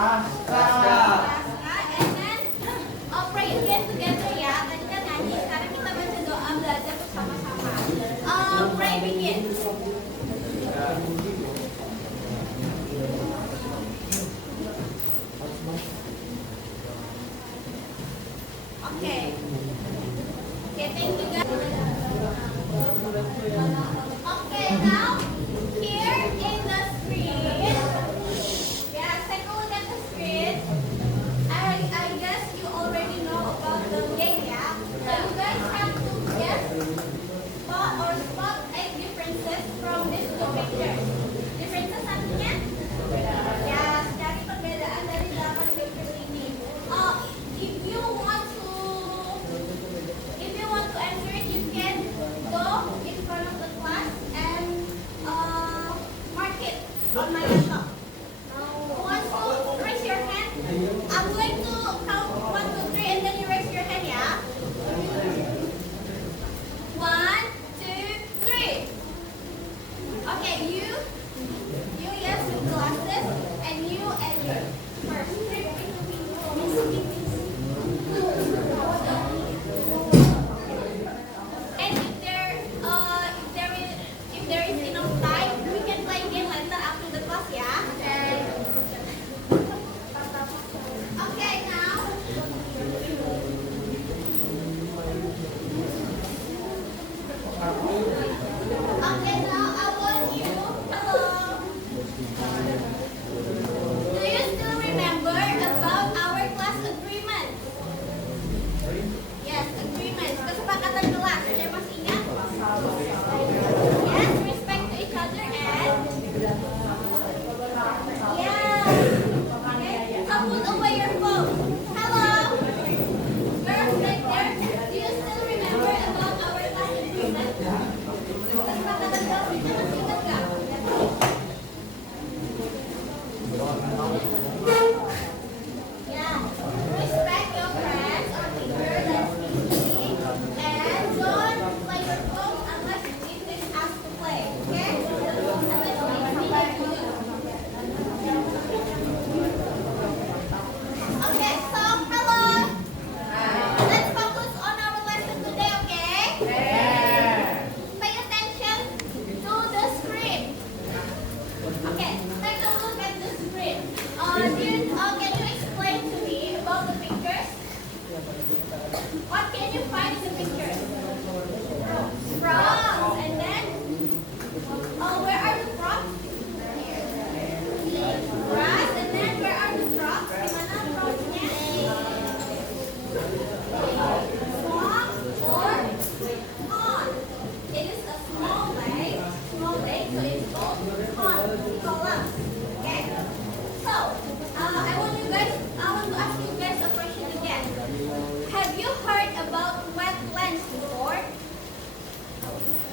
And then pray again together ya. Tadi kan nyanyi, sekarang kita baca doa belajar bersama-sama. Pray begin. Okay, thank you guys. Okay, now here in the screen, yeah, take a look at the screen. I guess you already know about the game, yeah. So you guys have to guess spot 8 differences from these two pictures. Differences artinya, ya, dari perbedaan dari 8 pictures ini. If you want to answer it, you can go in front of the class and mark it on my laptop. Who wants to raise your hand? I'm going to count 1, 2, 3, and then you raise your hand, yeah? 1, 2, 3. Okay, you yes with glasses, and you first. And if there is enough time, we can play game later after the class, yeah? Okay, now. Okay, now I want you. Hello. Do you still remember about our class agreement? Yes, agreement. Kesepakatan kelas. Ada yang masih ingat? Yes, respect to each other and yes. Okay, so put away your phone. Hello. Girls right there. Do you still remember about our class agreement? Kesepakatan kelas kita masih ingat gak? Yeah, respect your friends or teachers and speaking, and don't play your phone unless it is asked to play. Okay? Unless it is okay, so hello. Let's focus on our lesson today, okay? Pay attention to the screen. Okay, take a look at the screen. Can you explain to me about the pictures? What can you find in the pictures? Frogs. And then? Where are the frogs? Grass. And then where are the frogs? Dimana frogsnya? Swamp or pond? It is a small lake, so it's called pond, kolam. Okay? So, I want to ask you guys a question again. Have you heard about wetlands before?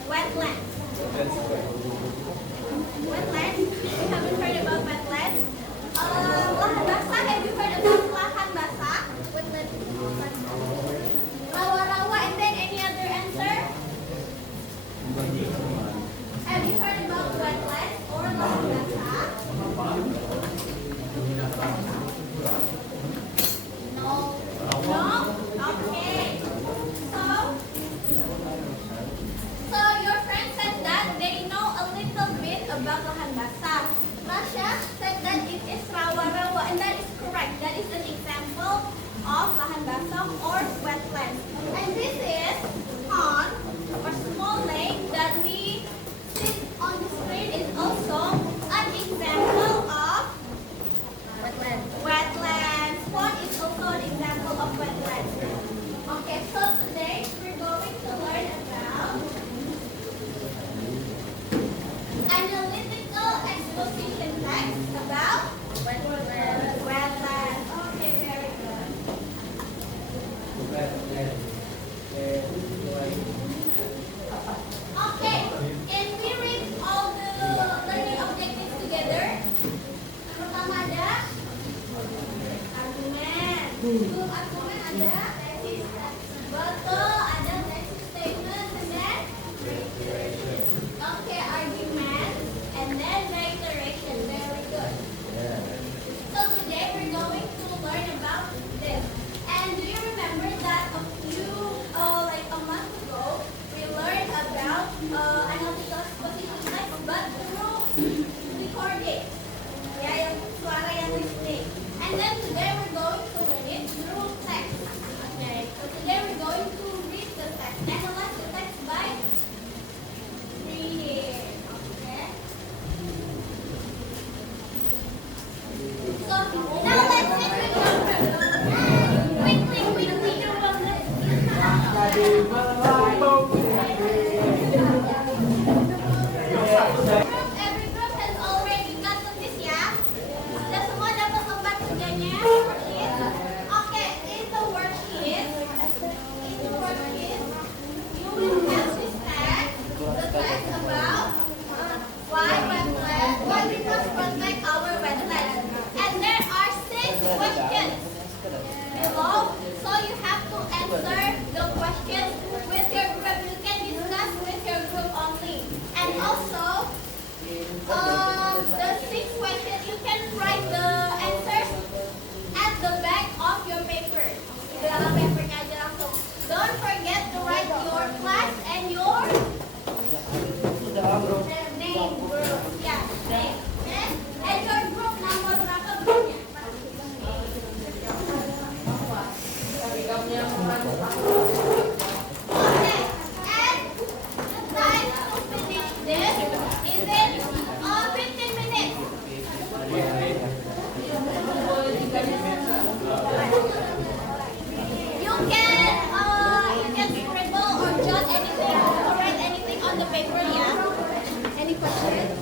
Wetlands. Wetlands? You haven't heard about wetlands? Lahan basah, have you heard about lahan basah? Wetlands. Rawa-rawa, and then any other answer? Have you heard about wetlands or lahan basah? No. Okay. So your friend said that they know a little bit about lahan basah. Rasha said that it is rawa-rawa, and that is correct. That is an example of lahan basah or wetlands. And this is pond or small lake that we see on the screen is also an example of wetlands. Pond is also an example of wetlands. Okay, so today we're going to learn about analytical exposition text about wetlands. Okay, very good. Okay, can we read all the learning objectives together? Pertama ada argumen. Sebelum argumen ada betul, ada tesis statement, and then okay, argument, and then reiteration. Very good. So today we're So now let's sit with your quickly. Every group has already gotten this, ya. Sudah semua dapat lembar kerjanya, worksheet. Oke, in the worksheet, you will have this text, the text about why we must protect our wetlands. And there are 6 questions below, so you have to answer the questions with your group. You can discuss with your group only. And also, the 6 questions, you can write the answers at the back of your paper. Di dalam papernya aja langsung. Don't forget to write your class and your name, group. Yeah, name. And your group, nomor berapa grupnya? Okay, and the time to finish this is in 15 minutes. You can scribble or jot anything or write anything on the paper, yeah? Any questions?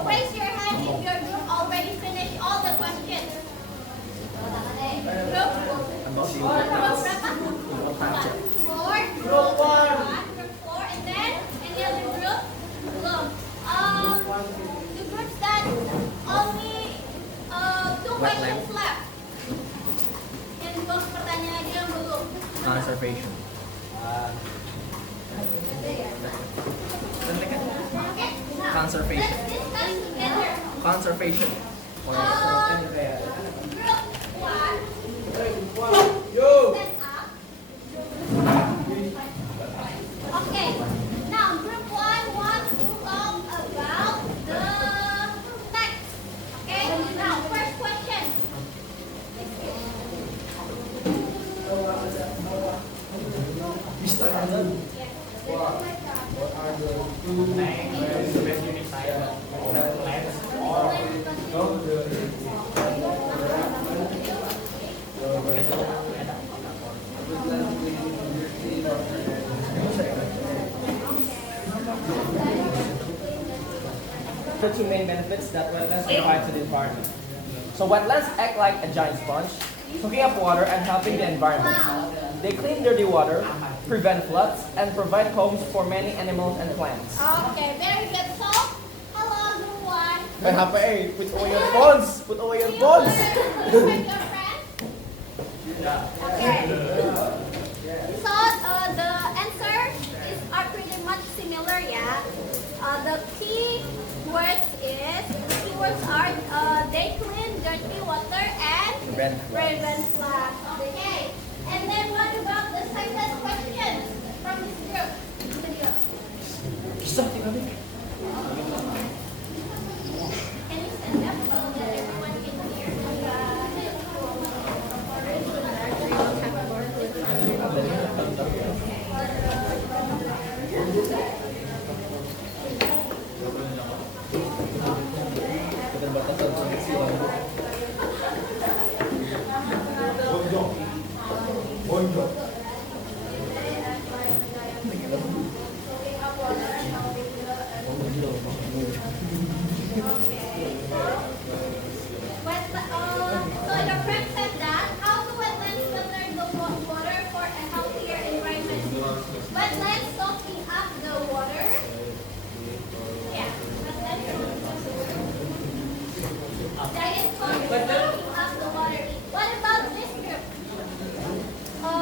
Raise your hand if your group already finished all the questions. Group? Group berapa? 4. Group 4, and then any other group? Belum. The groups that only 2 questions left. Yang 2 pertanyaan lagi yang belum. Conservation. Okay, now Conservation. let's discuss together. Conservation. Group 1. Stand up. Okay. Now group 1 wants to talk about the text. Okay. Now first question. Mr. Arnold. What are the two best unique plants or the 2 main benefits that wetlands provide to the environment. So wetlands act like a giant sponge, soaking up water and helping the environment. They clean dirty water, prevent floods, and provide homes for many animals and plants. Okay, very good. So, hello everyone. May HP, put away your phones! Put away your phones! With your friends? Okay. So, the answers are pretty much similar, yeah. The key words is words are they clean dirty water and prevent floods. Okay. And then what about the second question from this group? Video. Can you stand up so that everyone can hear? So your friend said that how do wetlands filter the water for a healthier environment? Wetlands soaking up the water. Yeah, wetlands. That is called soaking up the water. What about this group?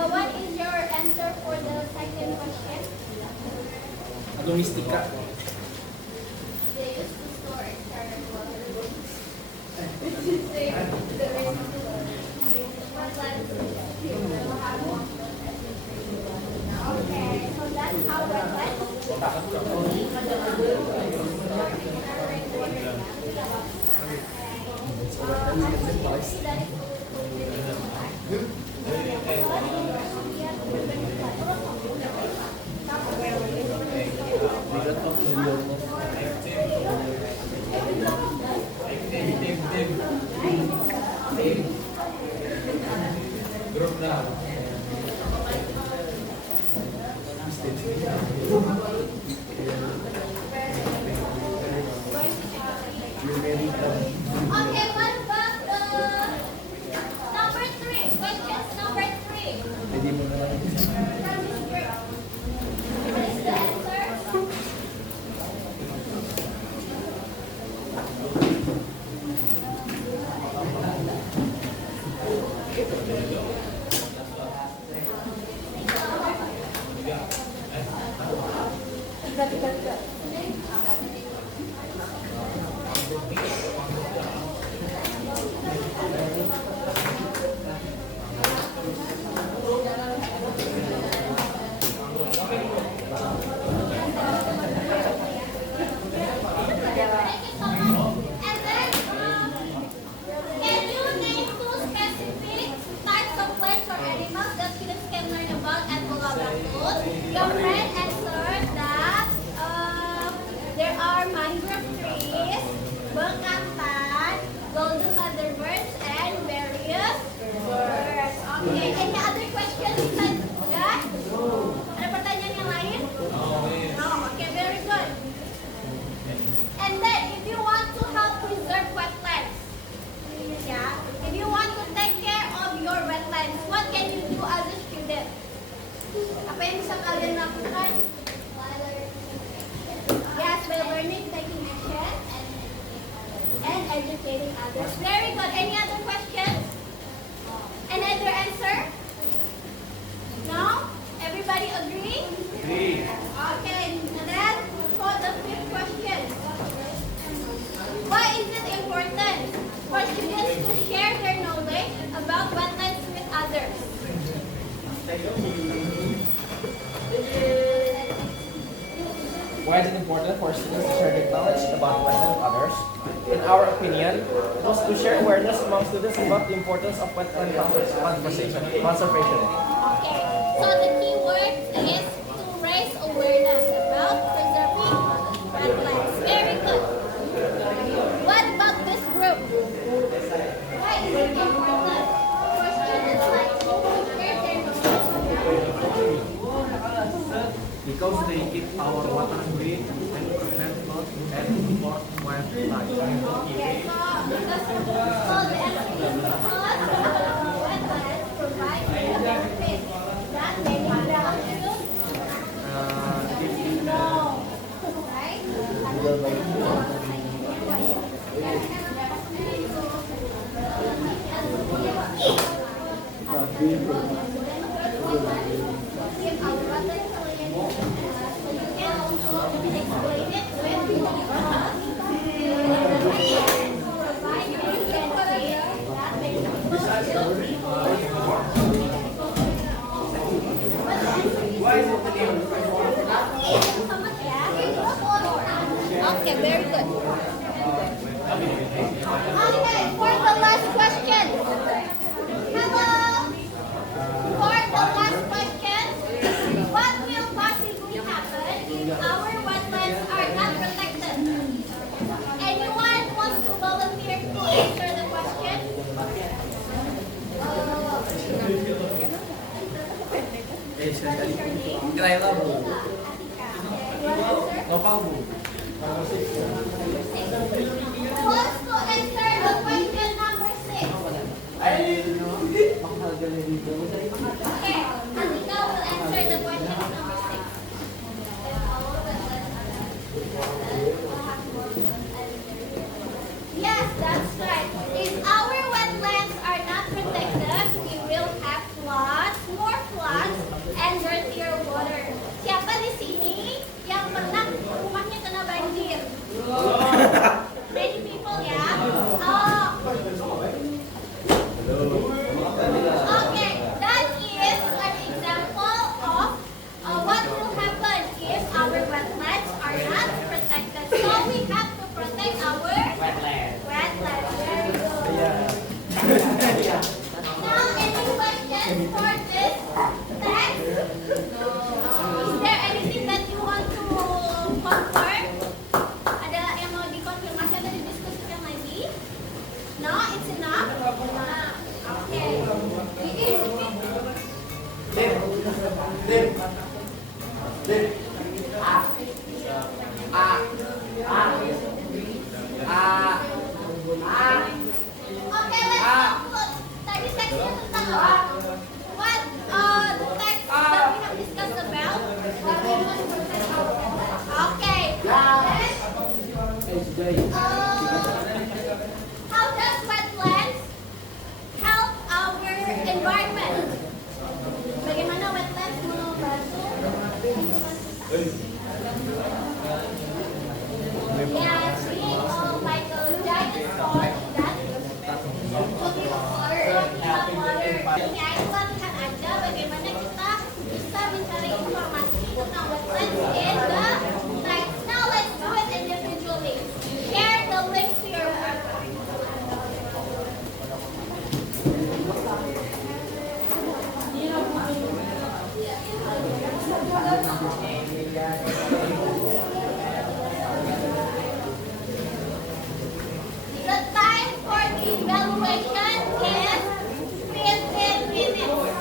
What is your answer for the second question? Agonistika. They used to store their water. Okay, so that's how wetlands. Okay, what about the number 3? Question number 3. From this group. What is the answer? Apa yang bisa kalian lakukan? Yes, by learning, taking action, and educating others. Very good. Any other questions? Another answer? No? Everybody agree? Agree. Okay, then for the fifth question. Why is it important for students to share their knowledge about wetlands with others? Why is it important for students to share their knowledge about wetlands with others? In our opinion, it was to share awareness among students about the importance of wetland conservation. Okay, so the key word is to raise awareness about preserving wetlands. Very good. What about this group? Why is it important for students like you to share their knowledge? Because they keep our water clean and prevent flood and support wildlife. Okay, so the answer is because wetlands provide the benefits that many belong to. No. Right? Explain it with Kiraila Bu. Atika. You want to answer? Nopal Bu. Who wants to answer the question number 6? Okay, Atika will answer the question number 6. Yes, that's right. If our wetlands are not protected, we will have floods, more floods, and dirtier water. Siapa di sini yang pernah rumahnya kena banjir? Many people ya. Oh, okay, that is an example of what will happen if our wetlands are not protected. So we have to protect our wetlands. Very good. Now, any questions for this text? Is there anything that you want to confirm? Ada yang mau dikonfirmasi atau didiskusikan lagi? No, it's enough? Okay. Okay, let's look. Tadi teksnya tentang apa? What the text that we have discussed about? What we must protect our wetlands. Okay. Then, how does wetlands help our environment? Bagaimana wetlands membantu? Yeah, being like a giant pond that looking for water. Ini aku latihan aja bagaimana kita bisa mencari informasi tentang wetlands in the text. Now let's do it individually. Share the links to your work. The time for the evaluation is 15 minutes.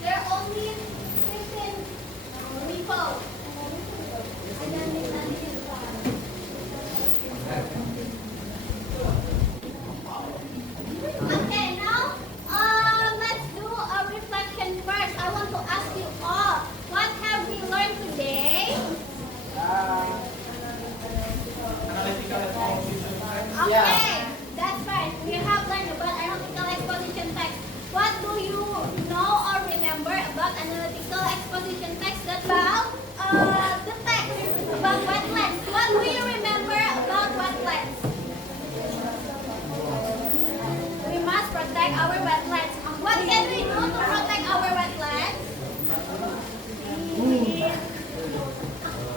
There are only 15 people. Okay, now let's do a reflection first. I want to ask you all, what have we learned today? Okay, that's right. We have learned about analytical exposition text. What do you know or remember about analytical exposition text? That's about the text about wetlands. What do you remember about wetlands? We must protect our wetlands. What can we do to protect our wetlands?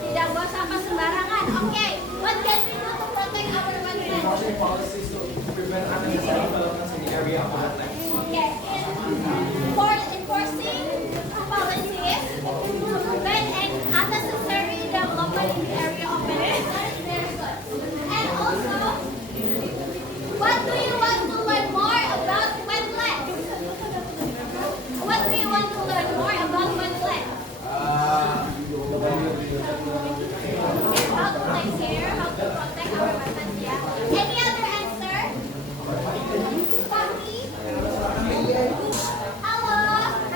Tidak buang sampah sembarangan. Okay, what can we do to protect our wetlands? Policies to prevent unnecessary developments in the area of wetlands. Okay, for enforcing policies to prevent any unnecessary development in the area of wetlands. Very good. And also, what do you want to learn more about wetlands? What do you want to learn more about wetlands? How to take care, how to protect our wetlands, yeah. Any other answer? Poppy? Hello?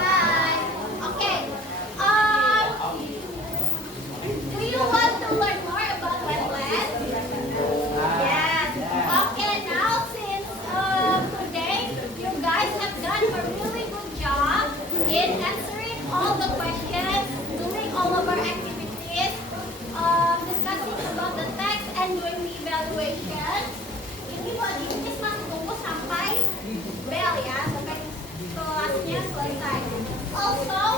Hi. Okay. Do you want to learn more about wetlands? Yes. Okay, now since today you guys have done a really good job in answering all the questions, doing all of our activities, discussing about the text and doing the evaluation. Ini buat ini masih tunggu sampai bel ya, sampai kelasnya selesai. Also,